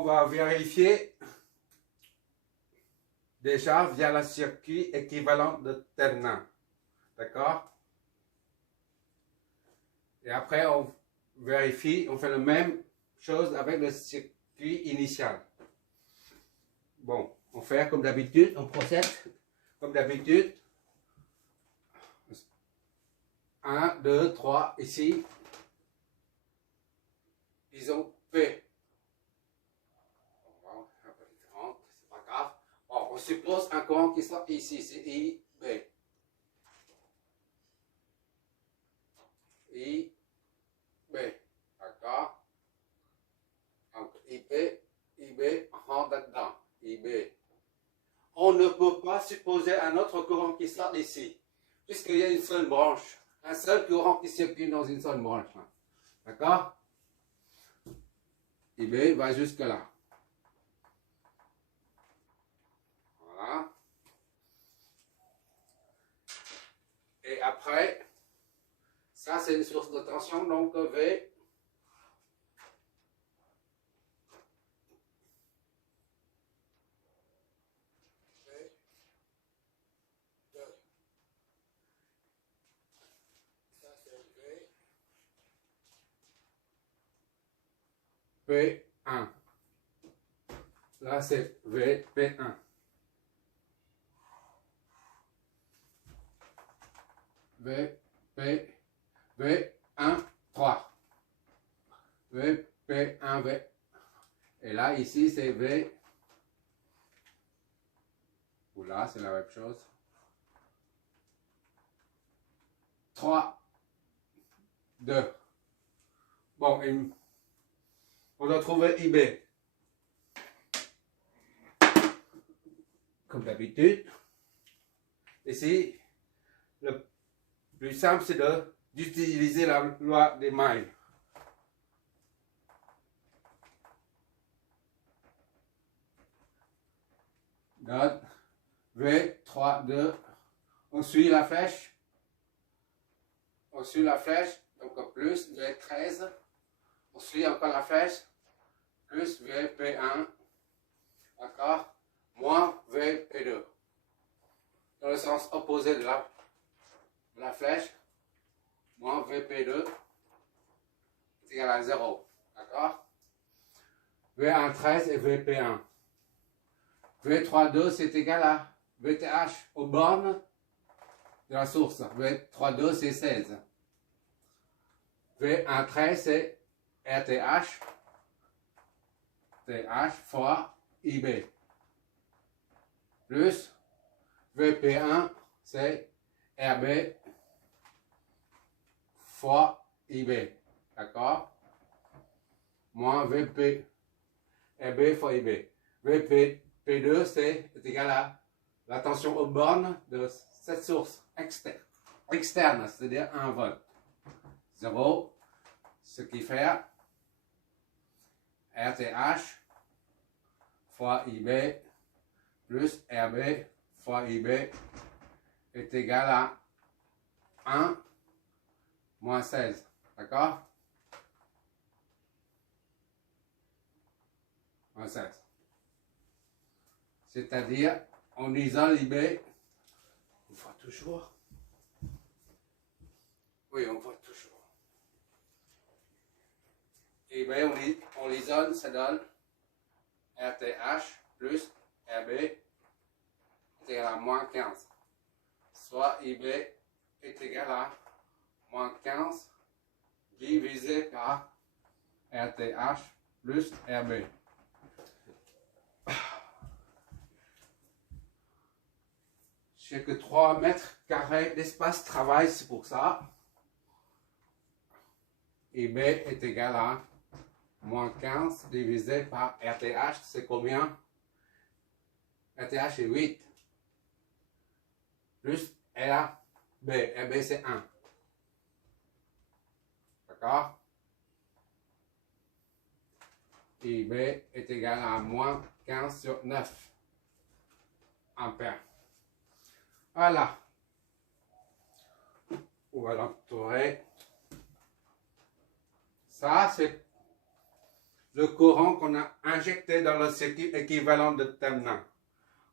on va vérifier déjà via le circuit équivalent de terminal. D'accord? Et après, on vérifie, on fait la même chose avec le circuit initial. Bon, on fait comme d'habitude, on procède comme d'habitude. 1, 2, 3, ici. Disons P. On va faire un peu différent, c'est pas grave. Bon, on suppose un courant qui sort ici, c'est I, B. I, B. D'accord? Donc IB rentre là-dedans. IB. On ne peut pas supposer un autre courant qui sort ici, puisqu'il y a une seule branche. Un seul courant qui circule dans une seule branche. D'accord? IB va jusque là. Voilà. Et après, ça c'est une source de tension, donc V. P1. Là, c'est VP1. V1, 3. VP1, V. Et là, ici, c'est V. Ou là, c'est la même chose. 3, 2. Bon, on doit trouver IB. Comme d'habitude. Ici, le plus simple, c'est d'utiliser la loi des mailles. Donc, V, 3, 2. On suit la flèche. On suit la flèche. Donc, plus V13. On suit encore la flèche. Plus VP1. D'accord? Moins VP2. Dans le sens opposé de la flèche. Moins VP2 est égal à 0. D'accord? V1,13 et VP1. V3,2 c'est égal à VTH aux bornes de la source. V3,2 c'est 16. V1,13 c'est RTH. TH fois IB. Plus VP1 c'est RB fois IB. D'accord? Moins VP RB fois IB. VP2 c'est égal à la tension aux bornes de cette source externe, c'est-à-dire 1 volt. 0, ce qui fait RTH fois IB plus RB fois IB est égal à 1 moins 16. D'accord? Moins 16. C'est-à-dire, on isole IB. On voit toujours. Oui, on voit toujours. IB, on l'isole, ça donne RTH plus RB est égal à moins 15. Soit IB est égal à moins 15 divisé par RTH plus RB. J'ai que 3 mètres carrés d'espace travail, c'est pour ça. IB est égal à moins 15 divisé par RTH, c'est combien? RTH est 8. Plus RB. RB c'est 1. D'accord? IB est égal à moins 15 sur 9 ampères. Voilà. On va l'entourer. Ça, c'est le courant qu'on a injecté dans le circuit équivalent de terminal.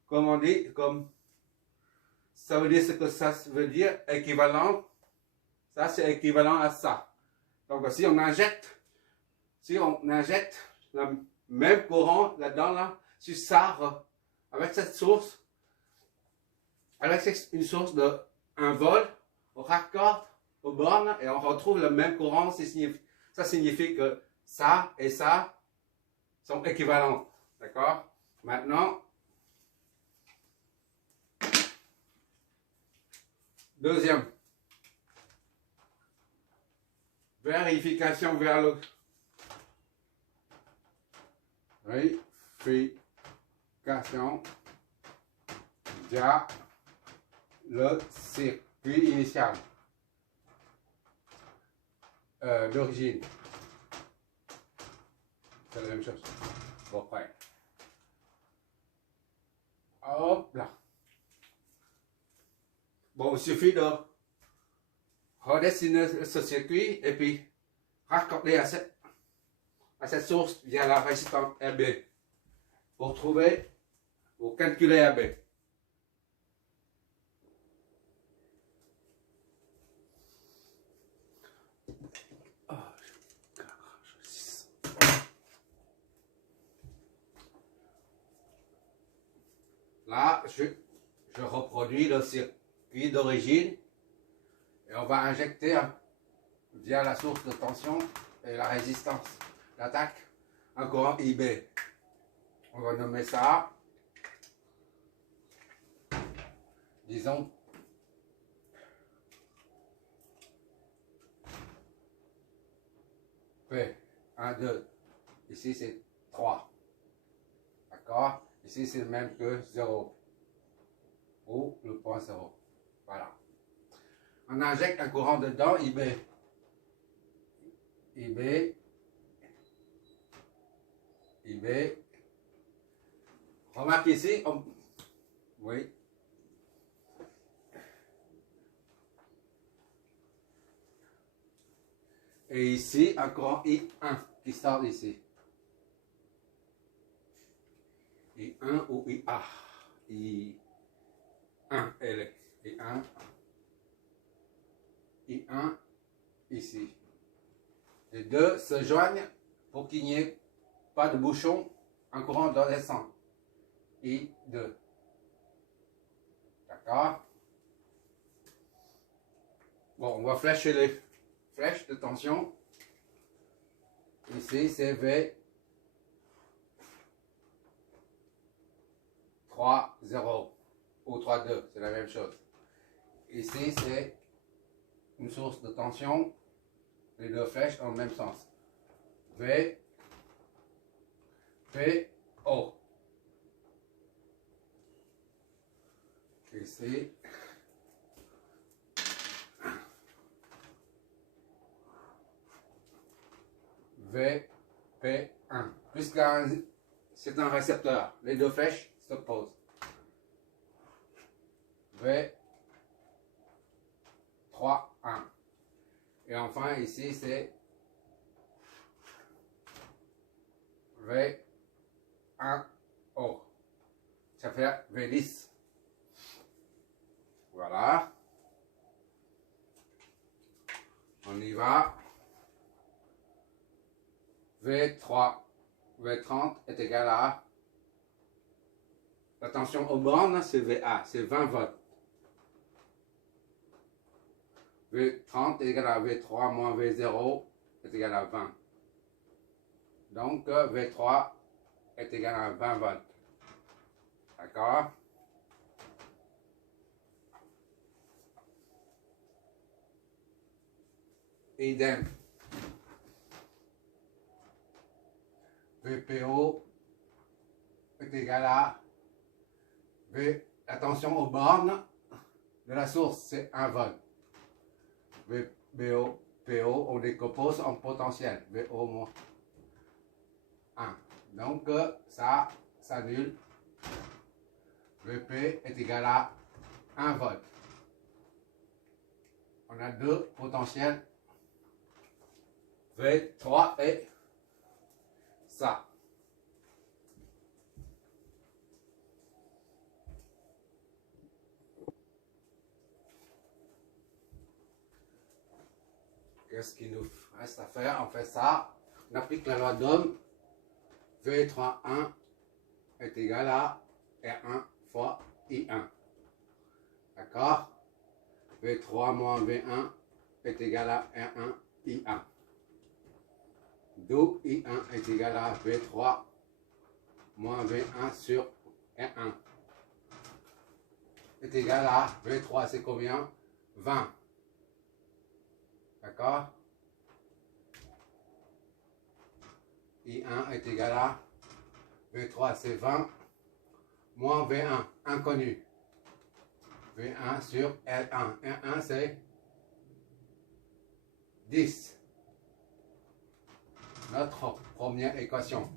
Comme on dit, comme ça veut dire ce que ça veut dire, équivalent, ça c'est équivalent à ça. Donc si on injecte le même courant là-dedans, là, si ça, avec cette source, avec une source de 1 volt, on raccorde aux bornes et on retrouve le même courant, ça signifie que ça et ça sont équivalents. D'accord? Maintenant, deuxième. Vérification via le circuit initial d'origine. C'est la même chose. Bon, prêt. Hop là. Bon, il suffit de redessiner ce circuit et puis raccorder à cette source via la résistance RB pour calculer RB. Là, je reproduis le circuit d'origine et on va injecter via la source de tension et la résistance d'attaque un courant IB. On va nommer ça, disons, P. 1, 2. Ici c'est 3. D'accord? Ici c'est le même que 0. Ou le point 0. Voilà. On injecte un courant dedans, IB. IB. IB. Remarque ici, oui. Et ici, un courant I1 qui sort ici. I1 ou IA. I1, elle est. I1. I1 ici. Les deux se joignent pour qu'il n'y ait pas de bouchon, un courant descend. I2. D'accord? Bon, on va flécher les flèches de tension. Ici, c'est V 3, 0 ou 3, 2, c'est la même chose. Ici, c'est une source de tension, les deux flèches dans le même sens. V, P, O. Ici, V, P1. Puisque c'est un récepteur, les deux flèches s'opposent. V, 3, 1. Et enfin, ici, c'est V, 1, O. Ça fait V10. Voilà. On y va. V3, V30 est égal à, la tension aux bornes, c'est VA, c'est 20 volts. V30 est égal à V3 moins V0 est égal à 20. Donc V3 est égal à 20 volts. D'accord? Idem. VPO est égal à la tension aux bornes de la source, c'est 1 volt. VBO, PO, on décompose en potentiel. VO moins 1. Donc ça s'annule. VP est égal à 1 volt. On a deux potentiels. V3 et ça. Qu'est-ce qu'il nous reste à faire? On fait ça. On applique la loi d'Ohm. V3,1 est égal à R1 fois I1. D'accord? V3 moins V1 est égal à R1 I1. D'où I1 est égal à V3 moins V1 sur R1. Est égal à V3, c'est combien? 20. D'accord? I1 est égal à V3, c'est 20, moins V1, inconnu. V1 sur R1. R1, c'est 10. Notre première équation.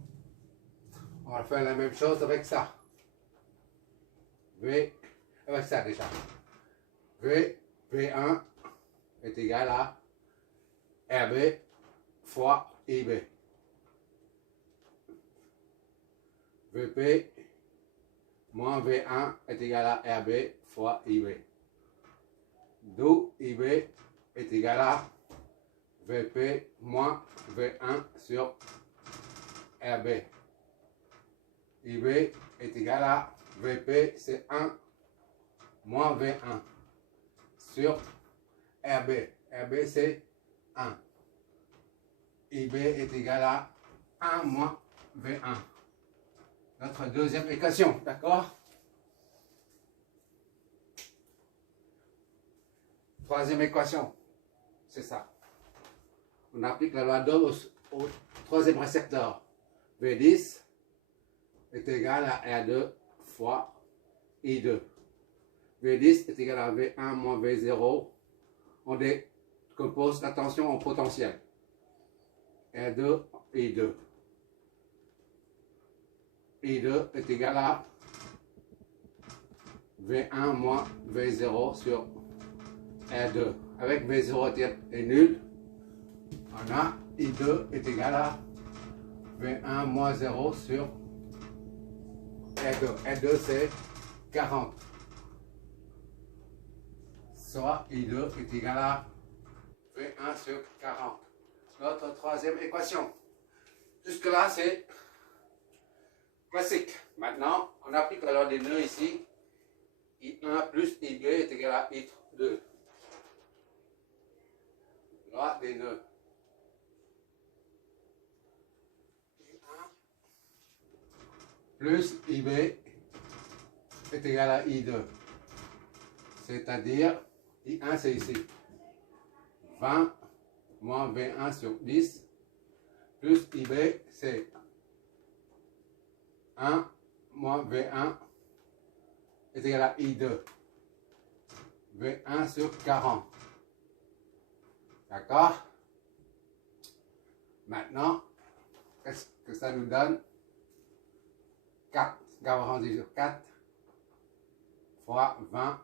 On va faire la même chose avec ça. Avec ça déjà. V1 est égal à RB fois IB. VP moins V1 est égal à RB fois IB. D'où IB est égal à VP moins V1 sur RB. IB est égal à VP, c'est 1 moins V1 sur RB. RB, c'est 1. IB est égal à 1 moins V1. Notre deuxième équation, d'accord? Troisième équation, c'est ça. On applique la loi d'Ohm au troisième récepteur. V10 est égal à R2 fois I2. V10 est égal à V1 moins V0. On décompose la tension en potentiel. R2, I2. I2 est égal à V1 moins V0 sur R2. Avec V0 est nul, on a I2 est égal à V1 moins 0 sur R2. R2 c'est 40. Soit I2 est égal à V1 sur 40. Notre troisième équation. Jusque là c'est classique. Maintenant, on applique la loi des nœuds ici. I1 plus I2 est égal à I2. Loi des nœuds. I1 plus IB est égal à I2. C'est-à-dire, I1 c'est ici. 20 moins V1 sur 10 plus IB c'est 1 moins V1 est égal à I2. V1 sur 40. D'accord? Maintenant, qu'est-ce que ça nous donne? 4. 40 sur 4 fois 20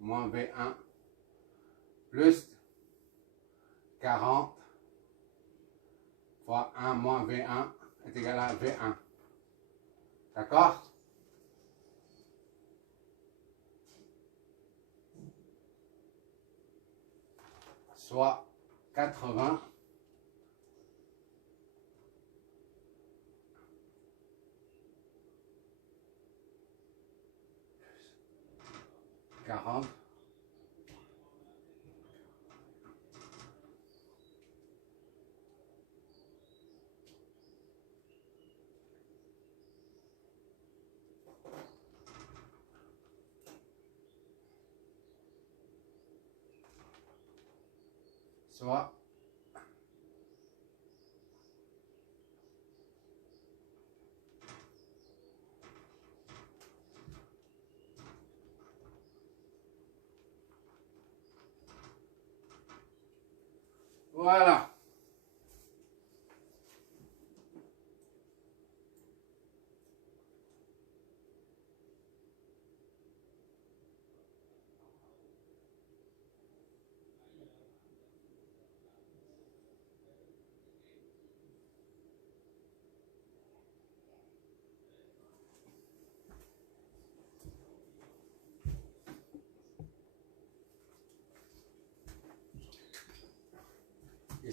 moins V1 plus 40 fois 1 moins V1 est égal à V1. D'accord? Soit 80 40 soit voilà.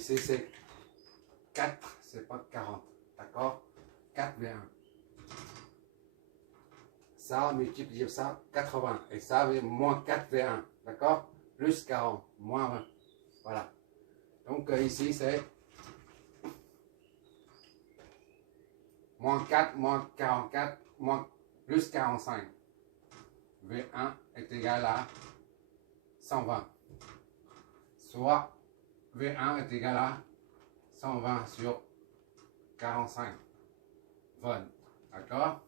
Ici, c'est 4, c'est pas 40. D'accord? 4 V1. Ça, multiplié ça, 80. Et ça, moins 4 V1. D'accord? Plus 40, moins 20. Voilà. Donc ici, c'est moins 4, moins 44, moins plus 45. V1 est égal à 120. Soit V1 est égal à 120 sur 45 volts. D'accord?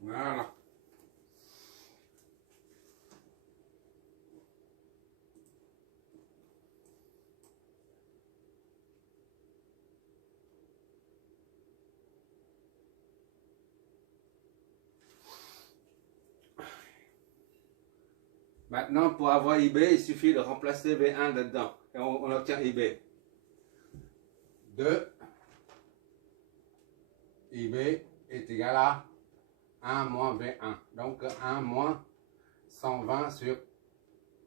Voilà. Maintenant, pour avoir IB, il suffit de remplacer V1 dedans. Et on obtient IB. 2 IB est égal à 1 moins V1. Donc 1 moins 120 sur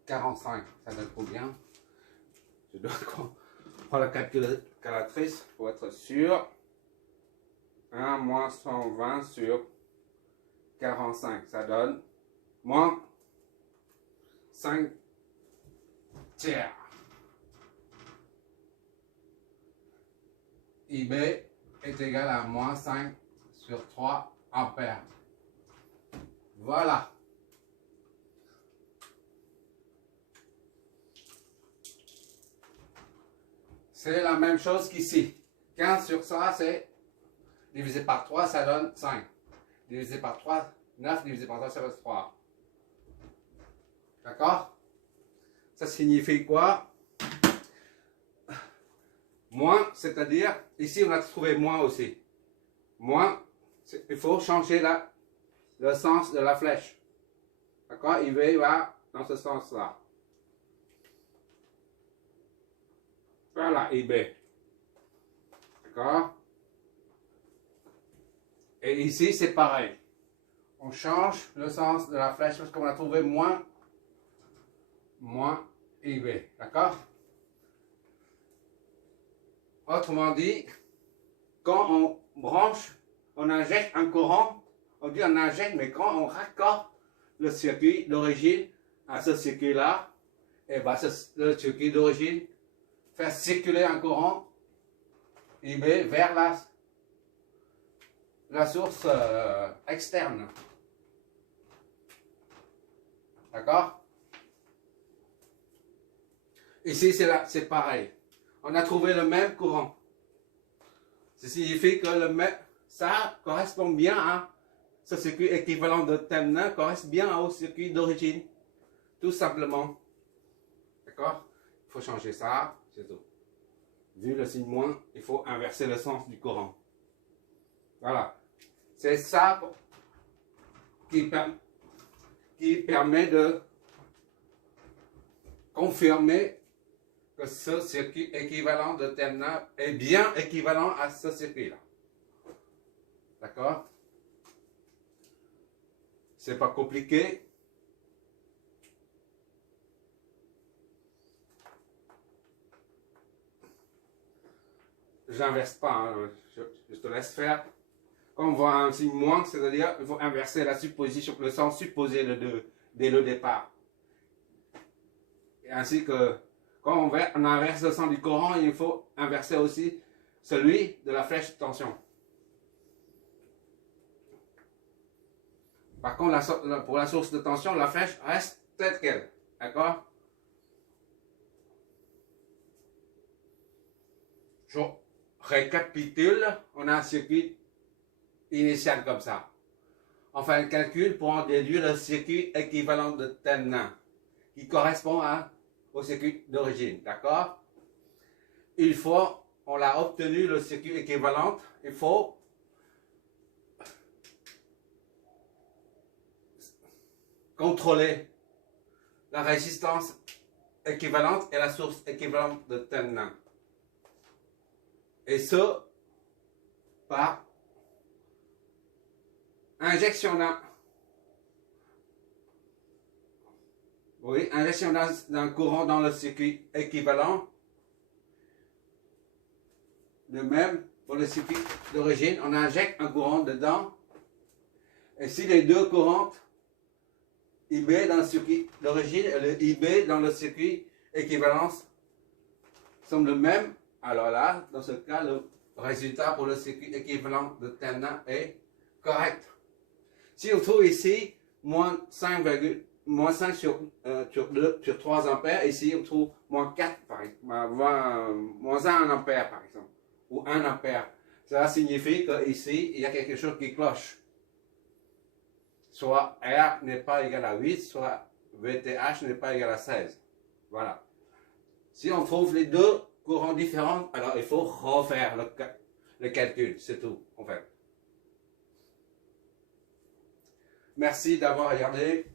45. Ça donne combien? Je dois prendre la calculatrice pour être sûr. 1 moins 120 sur 45. Ça donne moins 5 tiers. IB est égal à moins 5 sur 3 ampères. Voilà. C'est la même chose qu'ici. 15 sur ça, c'est divisé par 3, ça donne 5. Divisé par 3, 9, divisé par 3, ça donne 3. D'accord? Ça signifie quoi? Moins, c'est-à-dire, ici on a trouvé moins aussi. Moins, il faut changer le sens de la flèche. D'accord? Il va dans ce sens-là. Voilà, IB. D'accord? Et ici, c'est pareil. On change le sens de la flèche parce qu'on a trouvé moins IB. D'accord? Autrement dit, quand on branche, on injecte un courant, on dit on injecte, mais quand on raccorde le circuit d'origine à ce circuit-là, et bien le circuit d'origine fait circuler un courant IB vers la source externe. D'accord? Ici, c'est pareil. On a trouvé le même courant. Ça signifie que ça correspond bien à ce circuit équivalent de Thevenin, correspond bien au circuit d'origine. Tout simplement. D'accord? Il faut changer ça, c'est tout. Vu le signe moins, il faut inverser le sens du courant. Voilà. C'est ça qui permet de confirmer que ce circuit équivalent de Thevenin est bien équivalent à ce circuit-là. D'accord? C'est pas compliqué. J'inverse pas, hein. Je te laisse faire. Quand on voit un signe moins, c'est-à-dire qu'il faut inverser la supposition, le sens supposé dès le départ. Et ainsi que quand on inverse le sens du courant, il faut inverser aussi celui de la flèche de tension. Par contre, pour la source de tension, la flèche reste telle qu'elle. D'accord? Je récapitule, on a un circuit initial comme ça. On fait un calcul pour en déduire le circuit équivalent de Thevenin, qui correspond au circuit d'origine. D'accord? On l'a obtenu le circuit équivalent, il faut contrôler la résistance équivalente et la source équivalente de Thevenin. Et ce, par injectionnant Oui, injection d'un courant dans le circuit équivalent. De même, pour le circuit d'origine, on injecte un courant dedans. Et si les deux courants, IB dans le circuit d'origine et le IB dans le circuit équivalence, sont le même, alors là, dans ce cas, le résultat pour le circuit équivalent de TENA est correct. Si on trouve ici moins 5 sur 3 ampères, ici on trouve moins 4, par exemple, moins 1 ampère par exemple, ou 1 ampère. Cela signifie qu'ici, il y a quelque chose qui cloche. Soit R n'est pas égal à 8, soit VTH n'est pas égal à 16. Voilà. Si on trouve les deux courants différents, alors il faut refaire le calcul, c'est tout, en fait. Merci d'avoir regardé.